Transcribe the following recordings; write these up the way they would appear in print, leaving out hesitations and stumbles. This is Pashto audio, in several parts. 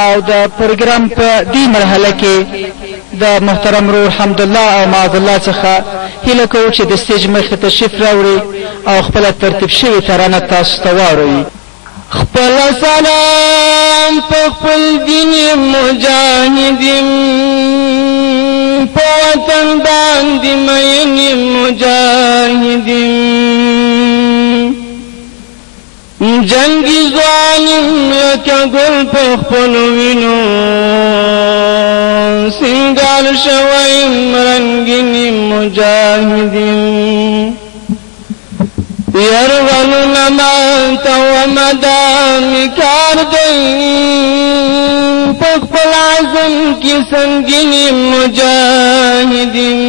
او د پروګرام په دې مرحله کې د محترم روح حمدالله او معاذالله څخه هیله کوو چې د سټیج مخې ته تشریف راوړي او خپله ترتیب شوې ترانه تاسو ته واوروي. خپل سلام په خپل دین مجاهدین په وطن باندې مین مجاهدین جنگی ظالم لکه گل په خپل وینو سنگار شوی رنگین مجاهدین یرغلون ماتا و مدامی کار دی پخپل عظم کی سنگینی مجاہدین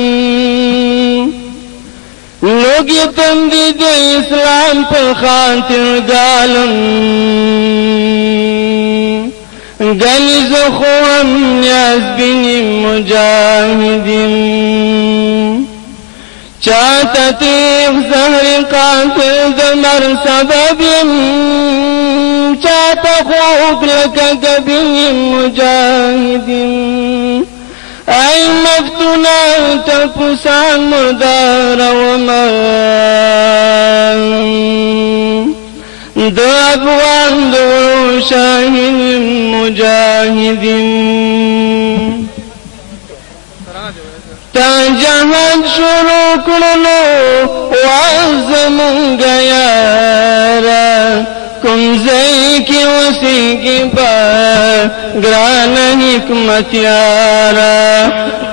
لوگی تندی دی اسلام پر خاطر گالم گلی زخوام نیاز بینی مجاہدین چاہتا تیغ زہر قاتل دمر سببیم چاہتا خوک لکا گبین مجاہدین ای مفتونا تپسان مردار ومان دو افغان دو شاہین مجاہدین تا جهاد شروع کړلو وازمونږ یاره کوم ځای کې اوسېږي با ګران حکمت یاره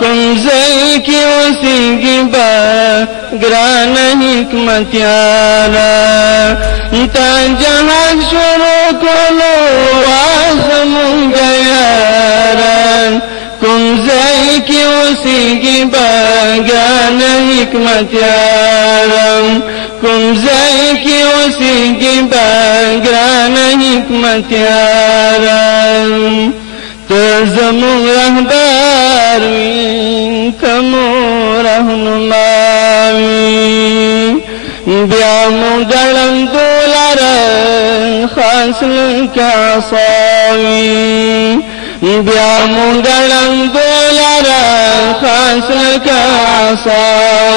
کوم ځای کې اوسېږي با ګران حکمت یاره تا جهاد شروع کړلو وازمونږ یاره کوم ځای کې اوسېږي باګان حکمت یارم کوم ځای کې اوسېږي باګان حکمت یارم ته زموږ رهبر وي ته مو رهنما وي بیا مو ډړندو لره خاص لکه عصا وي بیا مونږ ړندو لره خاص لکه عصا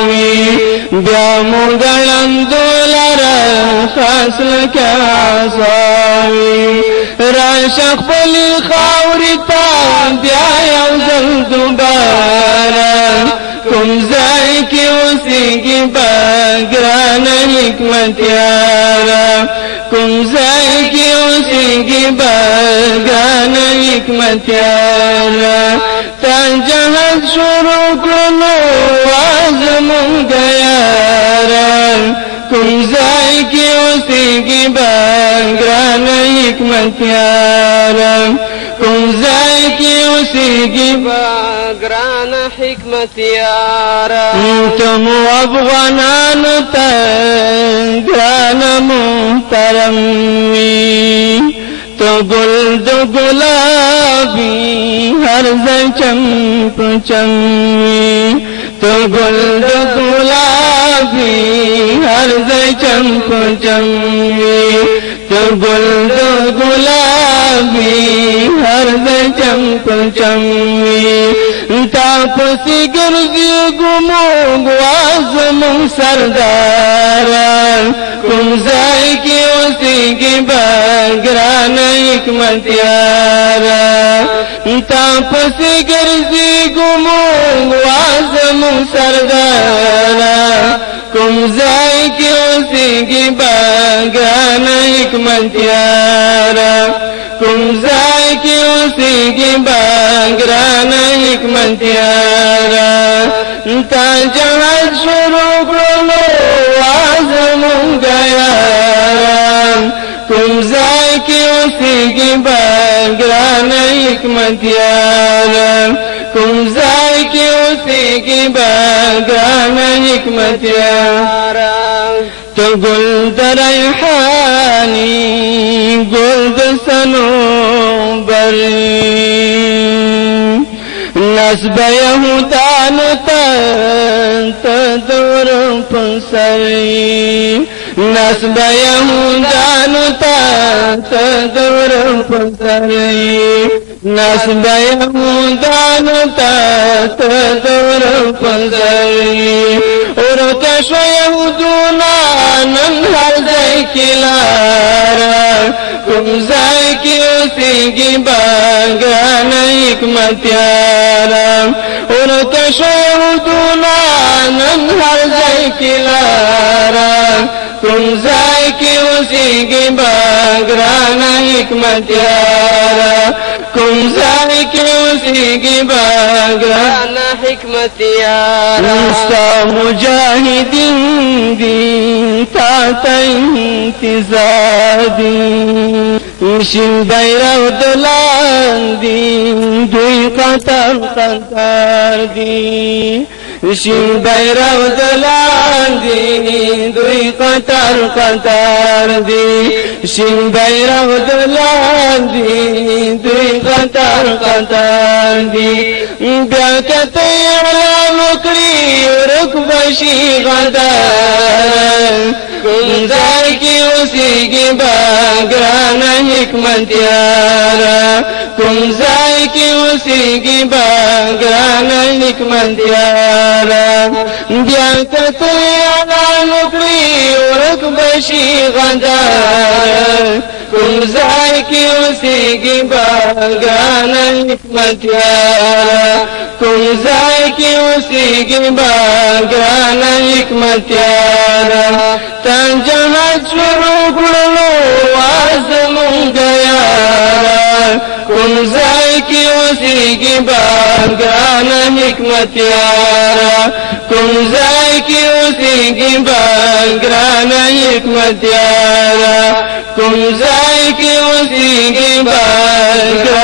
وي بیا مونږ ړندو لره خاص لکه عصا وي راشه خپلې خاورې ته بیا یو ځل دوباره کوم ځای کې اوسېږي با ګران حکمت یاره کوم ځای کې اوسېږي با ګران حکمت یاره تا جهاد شروع کړلو وازمونږ یاره کوم ځای کې اوسېږي با ګران حکمت یاره کوم ځای کې اوسېږي با ګران حکمت یاره ته مو افغانانو ته ګران محترم وي تو گل دو گلابی ہر ځای چمپ چموي تو گل دو گلابی ہر ځای چمپ چموي تو گل دو گلابی ہر ځای چمپ چموي تا پسې ګرځي ګموږ وازمون سرداران کوم ځای کې اوسېږي با ګران حکمت یاره تا پسې ګرځي ګموږ وازمون سرداران کوم ځای کې اوسېږي با ګران حکمت یاره کوم ځای کې اوسېږي با ګران حکمت یاره تا جهاد شروع کړلو وازمونږ یاره کوم ځای کې اوسېږي با ګران حکمت یاره کوم ځای کې اوسېږي با ګران حکمت یاره تو گل د ریحاني گل د صنوبري نسب یهودانو ته دور پسري نسب یهودانو تا تدور پسری نسب یهودانو تا تدور پسری ورته شو یهودونا نن هر ځای کې لاره کوم ځای کې اوسېږي باګران حکمتیاره ورته شو یهودونا نن هر ځای کې لاره کوم ځای کې اوسېږي باګران حکمتیاره کوم ځای کې اوسېږي باګران حکمتیاره ستا مجاهدین دي تا ته انتظار دي شین بیرغ دلاندې دوی قطر قطر دي شین بیرغ دلاندې دوی قطر قطر دي شین بیرغ دلاندې دوی قطر قطر دي بیا کته اعلان وکړي رکبشي غدار کوم ځای کې اوسېږي باګران حکمتیاره کوم ځای کې اوسېږي باګران حکمتیاره بیا کته اعلان وکړي ورکبشي غدار کوم ځای کې اوسېږي باګران حکمتیاره کوم ځای کې اوسېږي باګران حکمتیاره تا جهاد شروع کړلو زمونږ یاره کوم ځای کې اوسېږي باګران حکمتیاره کوم ځای کې اوسېږي باګران حکمتیاره کوم ځای کې اوسېږي باګران